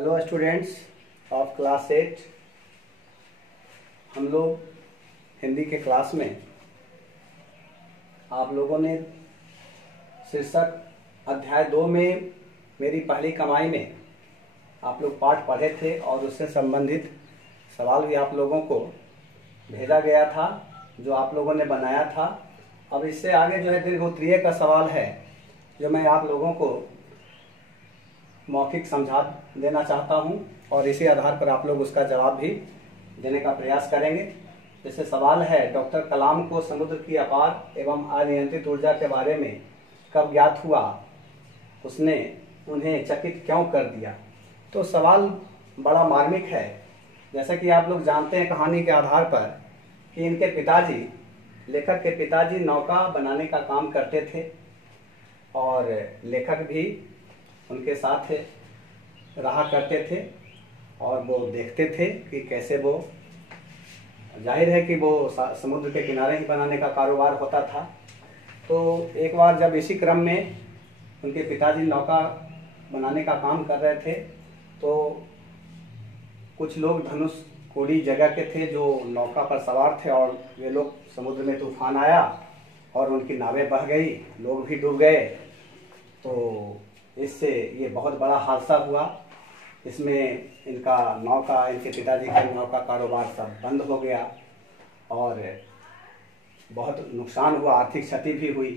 Hello students of class 8। हम लोग हिंदी के क्लास में आप लोगों ने शीर्षक अध्याय 2 में मेरी पहली कमाई में आप लोग पाठ पढ़े थे और उससे संबंधित सवाल भी आप लोगों को भेजा गया था जो आप लोगों ने बनाया था। अब इससे आगे जो है दीर्घोत्तरीय का सवाल है जो मैं आप लोगों को मौखिक समझा देना चाहता हूं और इसी आधार पर आप लोग उसका जवाब भी देने का प्रयास करेंगे। जैसे सवाल है, डॉक्टर कलाम को समुद्र की अपार एवं अनियंत्रित ऊर्जा के बारे में कब ज्ञात हुआ, उसने उन्हें चकित क्यों कर दिया। तो सवाल बड़ा मार्मिक है। जैसा कि आप लोग जानते हैं कहानी के आधार पर कि इनके पिताजी, लेखक के पिताजी नौका बनाने का काम करते थे और लेखक भी उनके साथ रहा करते थे और वो देखते थे कि कैसे वो, जाहिर है कि वो समुद्र के किनारे ही बनाने का कारोबार होता था। तो एक बार जब इसी क्रम में उनके पिताजी नौका बनाने का काम कर रहे थे तो कुछ लोग धनुषकोडी जगह के थे जो नौका पर सवार थे और वे लोग, समुद्र में तूफान आया और उनकी नावें बह गई, लोग भी डूब गए। तो इससे ये बहुत बड़ा हादसा हुआ। इसमें इनका नौका, इनके पिताजी का नौका कारोबार सब बंद हो गया और बहुत नुकसान हुआ, आर्थिक क्षति भी हुई।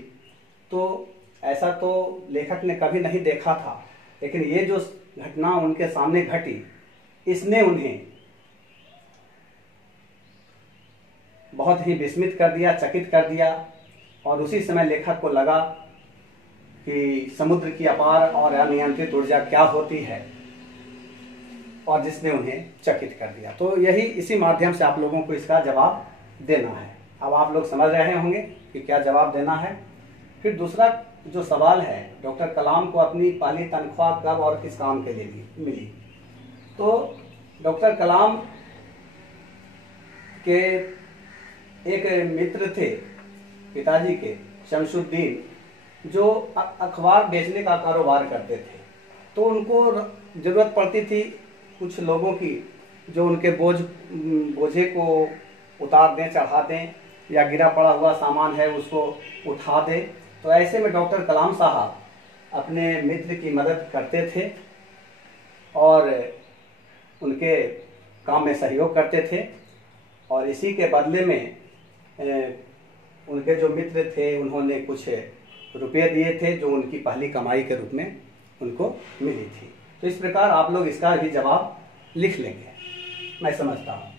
तो ऐसा तो लेखक ने कभी नहीं देखा था, लेकिन ये जो घटना उनके सामने घटी इसने उन्हें बहुत ही विस्मित कर दिया, चकित कर दिया। और उसी समय लेखक को लगा कि समुद्र की अपार और अनियंत्रित ऊर्जा क्या होती है और जिसने उन्हें चकित कर दिया। तो यही इसी माध्यम से आप लोगों को इसका जवाब देना है। अब आप लोग समझ रहे होंगे कि क्या जवाब देना है। फिर दूसरा जो सवाल है, डॉक्टर कलाम को अपनी पहली तनख्वाह कब और किस काम के लिए मिली। तो डॉक्टर कलाम के एक मित्र थे पिताजी के, शमशुद्दीन, जो अखबार बेचने का कारोबार करते थे। तो उनको ज़रूरत पड़ती थी कुछ लोगों की जो उनके बोझे को उतार दें, चढ़ा दें, या गिरा पड़ा हुआ सामान है उसको उठा दें। तो ऐसे में डॉक्टर कलाम साहब अपने मित्र की मदद करते थे और उनके काम में सहयोग करते थे। और इसी के बदले में उनके जो मित्र थे उन्होंने कुछ रुपये दिए थे जो उनकी पहली कमाई के रूप में उनको मिली थी। तो इस प्रकार आप लोग इसका भी जवाब लिख लेंगे, मैं समझता हूँ।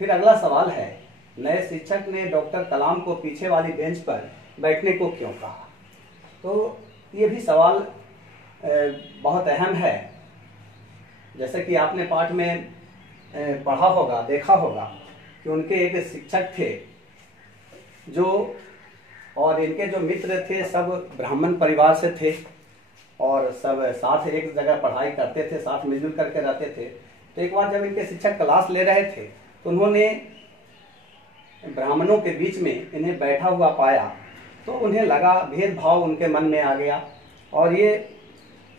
फिर अगला सवाल है, नए शिक्षक ने डॉक्टर कलाम को पीछे वाली बेंच पर बैठने को क्यों कहा। तो ये भी सवाल बहुत अहम है। जैसे कि आपने पाठ में पढ़ा होगा, देखा होगा कि उनके एक शिक्षक थे जो, और इनके जो मित्र थे सब ब्राह्मण परिवार से थे और सब साथ एक जगह पढ़ाई करते थे, साथ मिलजुल करके रहते थे। तो एक बार जब इनके शिक्षक क्लास ले रहे थे तो उन्होंने ब्राह्मणों के बीच में इन्हें बैठा हुआ पाया तो उन्हें लगा, भेदभाव उनके मन में आ गया और ये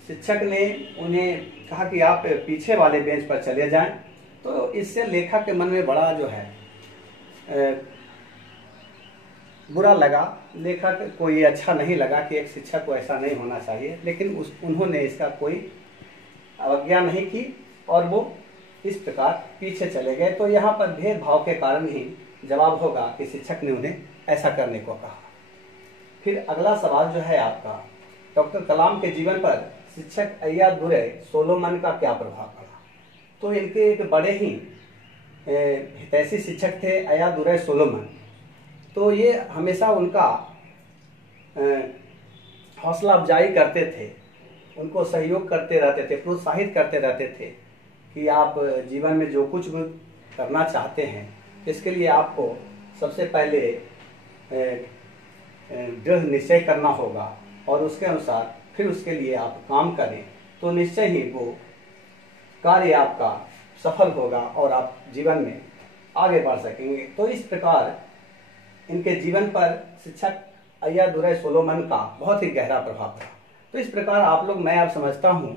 शिक्षक ने उन्हें कहा कि आप पीछे वाले बेंच पर चले जाएं। तो इससे लेखक के मन में बड़ा जो है बुरा लगा। लेखक को ये अच्छा नहीं लगा कि एक शिक्षक को ऐसा नहीं होना चाहिए, लेकिन उन्होंने इसका कोई अवज्ञा नहीं की और वो इस प्रकार पीछे चले गए। तो यहाँ पर भेदभाव के कारण ही जवाब होगा कि शिक्षक ने उन्हें ऐसा करने को कहा। फिर अगला सवाल जो है आपका, डॉक्टर कलाम के जीवन पर शिक्षक अय्यादुरै सोलोमन का क्या प्रभाव पड़ा। तो इनके एक बड़े ही हितैषी शिक्षक थे अय्यादुरै सोलोमन। तो ये हमेशा उनका हौसला अफजाई करते थे, उनको सहयोग करते रहते थे, प्रोत्साहित करते रहते थे कि आप जीवन में जो कुछ भी करना चाहते हैं इसके लिए आपको सबसे पहले दृढ़ निश्चय करना होगा और उसके अनुसार फिर उसके लिए आप काम करें तो निश्चय ही वो कार्य आपका सफल होगा और आप जीवन में आगे बढ़ सकेंगे। तो इस प्रकार इनके जीवन पर शिक्षक अय्यादुरै सोलोमन का बहुत ही गहरा प्रभाव था। तो इस प्रकार आप लोग, मैं अब समझता हूँ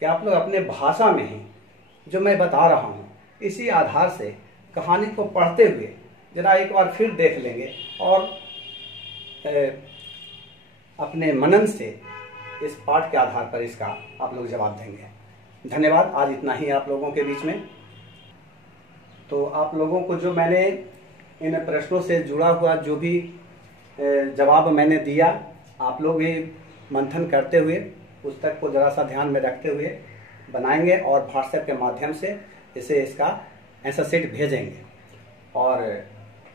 कि आप लोग अपने भाषा में ही जो मैं बता रहा हूँ इसी आधार से कहानी को पढ़ते हुए जरा एक बार फिर देख लेंगे और अपने मनन से इस पाठ के आधार पर इसका आप लोग जवाब देंगे। धन्यवाद। आज इतना ही आप लोगों के बीच में। तो आप लोगों को जो मैंने इन प्रश्नों से जुड़ा हुआ जो भी जवाब मैंने दिया, आप लोग भी मंथन करते हुए पुस्तक को ज़रा सा ध्यान में रखते हुए बनाएंगे और व्हाट्सएप के माध्यम से इसे इसका आंसर शीट भेजेंगे और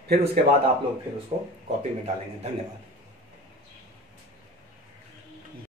फिर उसके बाद आप लोग फिर उसको कॉपी में डालेंगे। धन्यवाद।